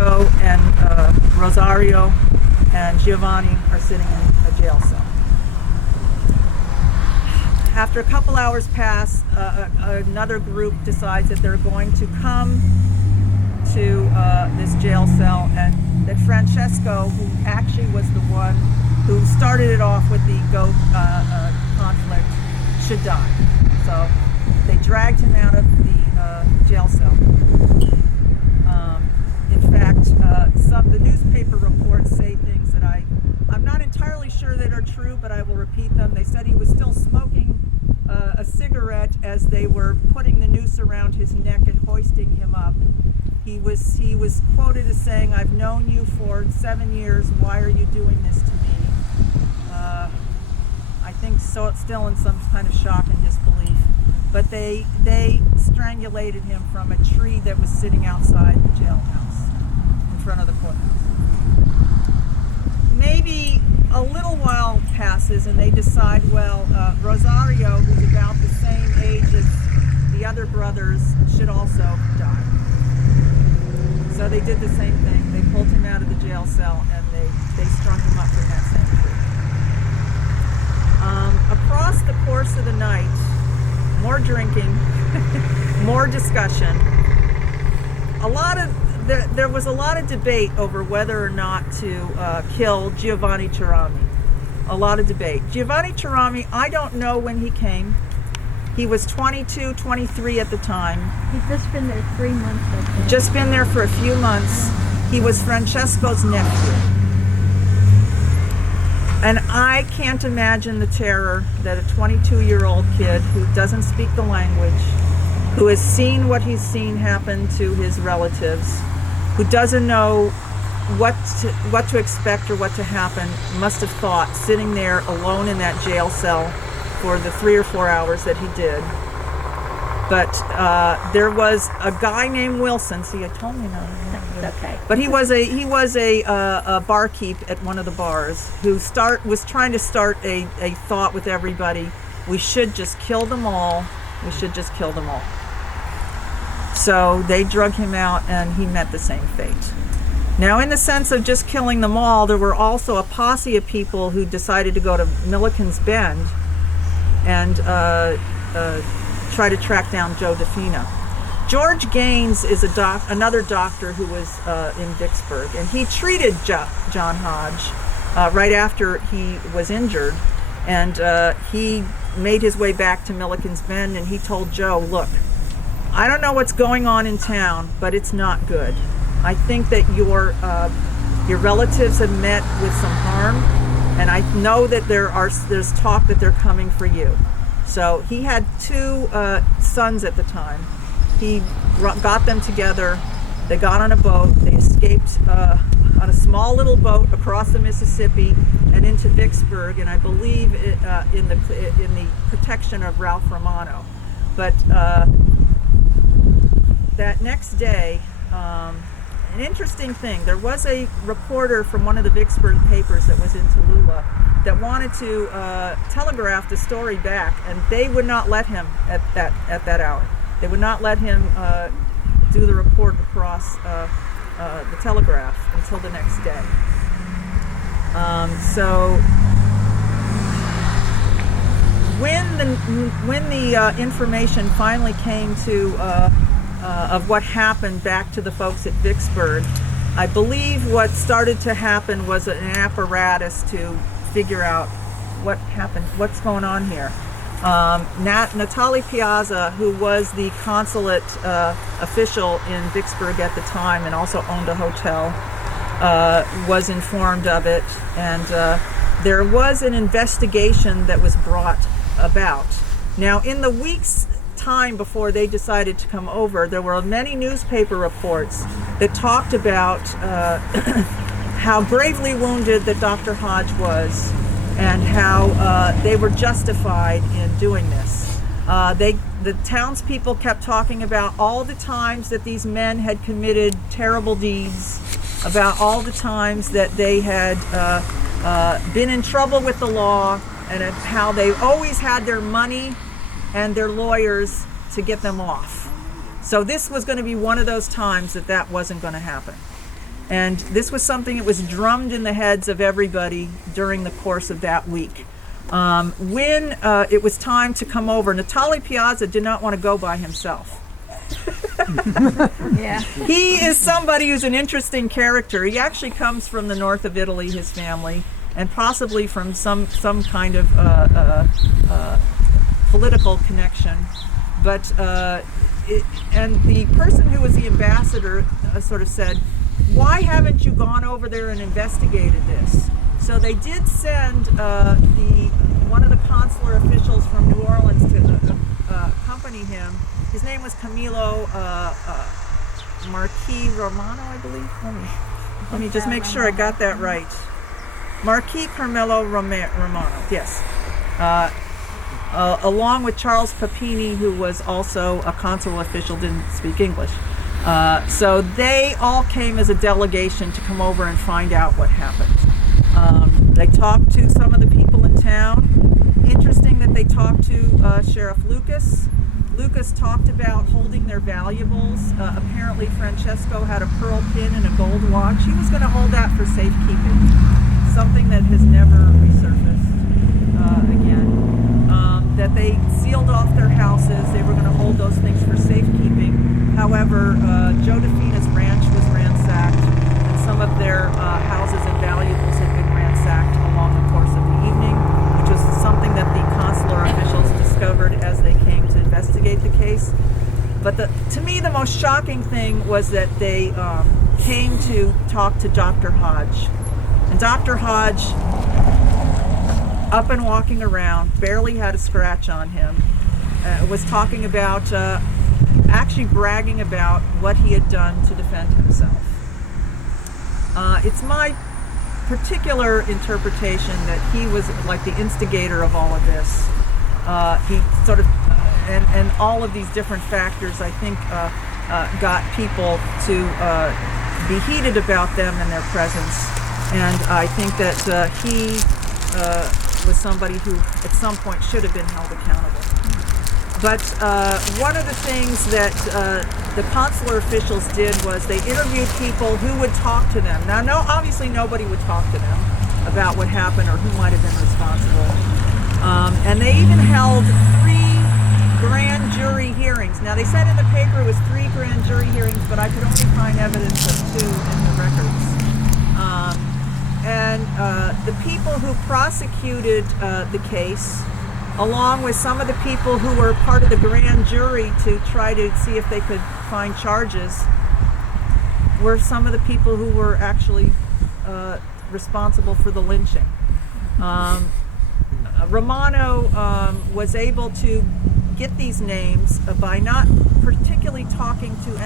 Francesco and Rosario and Giovanni are sitting in a jail cell. After a couple hours pass, another group decides that they're going to come to this jail cell, and that Francesco, who actually was the one who started it off with the goat conflict, should die. So they dragged him out of the jail cell. In fact, the newspaper reports say things that I'm not entirely sure that are true, but I will repeat them. They said he was still smoking a cigarette as they were putting the noose around his neck and hoisting him up. He was quoted as saying, "I've known you for 7 years. Why are you doing this to me?" I think so, still in some kind of shock and disbelief. But they strangulated him from a tree that was sitting outside the jailhouse, in front of the courthouse. Maybe a little while passes and they decide, well, Rosario, who's about the same age as the other brothers, should also die. So they did the same thing. They pulled him out of the jail cell and they strung him up in that same tree. Across the course of the night, more drinking, more discussion. There was a lot of debate over whether or not to kill Giovanni Cerami. A lot of debate. Giovanni Cerami, I don't know when he came. He was 22, 23 at the time. He'd just been there 3 months, I think. Just been there for a few months. He was Francesco's nephew. And I can't imagine the terror that a 22-year-old kid who doesn't speak the language, who has seen what he's seen happen to his relatives, who doesn't know what to expect or what to happen, must have thought, sitting there alone in that jail cell for the 3 or 4 hours that he did. But there was a guy named Wilson. See, I told you now. That's okay. But he was a barkeep at one of the bars who was trying to start a thought with everybody. We should just kill them all. We should just kill them all. So they drug him out, and he met the same fate. Now, in the sense of just killing them all, there were also a posse of people who decided to go to Milliken's Bend and try to track down Joe DeFina. George Gaines is another doctor who was in Vicksburg, and he treated John Hodge right after he was injured, and he made his way back to Milliken's Bend, and he told Joe, "Look, I don't know what's going on in town, but it's not good. I think that your relatives have met with some harm, and I know that there's talk that they're coming for you." So he had 2 sons at the time. He got them together. They got on a boat. They escaped on a small little boat across the Mississippi and into Vicksburg, and I believe in the protection of Ralph Romano. But that next day, an interesting thing, there was a reporter from one of the Vicksburg papers that was in Tallulah that wanted to telegraph the story back, and they would not let him at that hour. They would not let him do the report across the telegraph until the next day. So when the information finally came to of what happened back to the folks at Vicksburg, I believe what started to happen was an apparatus to figure out what happened, what's going on here. Natalie Piazza, who was the consulate official in Vicksburg at the time and also owned a hotel, was informed of it, and there was an investigation that was brought about. Now, in the weeks time before they decided to come over, there were many newspaper reports that talked about how gravely wounded that Dr. Hodge was, and how they were justified in doing this. The townspeople kept talking about all the times that these men had committed terrible deeds, about all the times that they had been in trouble with the law, and how they always had their money and their lawyers to get them off. So this was going to be one of those times that wasn't going to happen. And this was something that was drummed in the heads of everybody during the course of that week. When it was time to come over, Natale Piazza did not want to go by himself. Yeah. He is somebody who's an interesting character. He actually comes from the north of Italy, his family, and possibly from some kind of political connection. But and the person who was the ambassador sort of said, "Why haven't you gone over there and investigated this?" So they did send one of the consular officials from New Orleans to accompany him. His name was Camilo Marquis Romano, I believe. Let me just make sure I got that right. Marquis Carmelo Romano, yes. Along with Charles Papini, who was also a consular official, didn't speak English. So they all came as a delegation to come over and find out what happened. They talked to some of the people in town. Interesting that they talked to Sheriff Lucas. Lucas talked about holding their valuables. Apparently Francesco had a pearl pin and a gold watch. He was going to hold that for safekeeping, something that has never resurfaced again. That they sealed off their houses. They were going to hold those things for safekeeping. However, Joe DeFina's ranch was ransacked, and some of their houses and valuables had been ransacked along the course of the evening, which was something that the consular officials discovered as they came to investigate the case. But to me, the most shocking thing was that they came to talk to Dr. Hodge. And Dr. Hodge, up and walking around, barely had a scratch on him, was talking about, actually bragging about what he had done to defend himself. It's my particular interpretation that he was like the instigator of all of this. He sort of, and all of these different factors, I think, got people to be heated about them and their presence. And I think that he was somebody who at some point should have been held accountable. But one of the things that the consular officials did was they interviewed people who would talk to them. Now, obviously nobody would talk to them about what happened or who might have been responsible. And they even held 3 grand jury hearings. Now, they said in the paper it was 3 grand jury hearings, but I could only find evidence of 2 in the records. And the people who prosecuted the case, along with some of the people who were part of the grand jury to try to see if they could find charges, were some of the people who were actually responsible for the lynching. Romano was able to get these names by not particularly talking to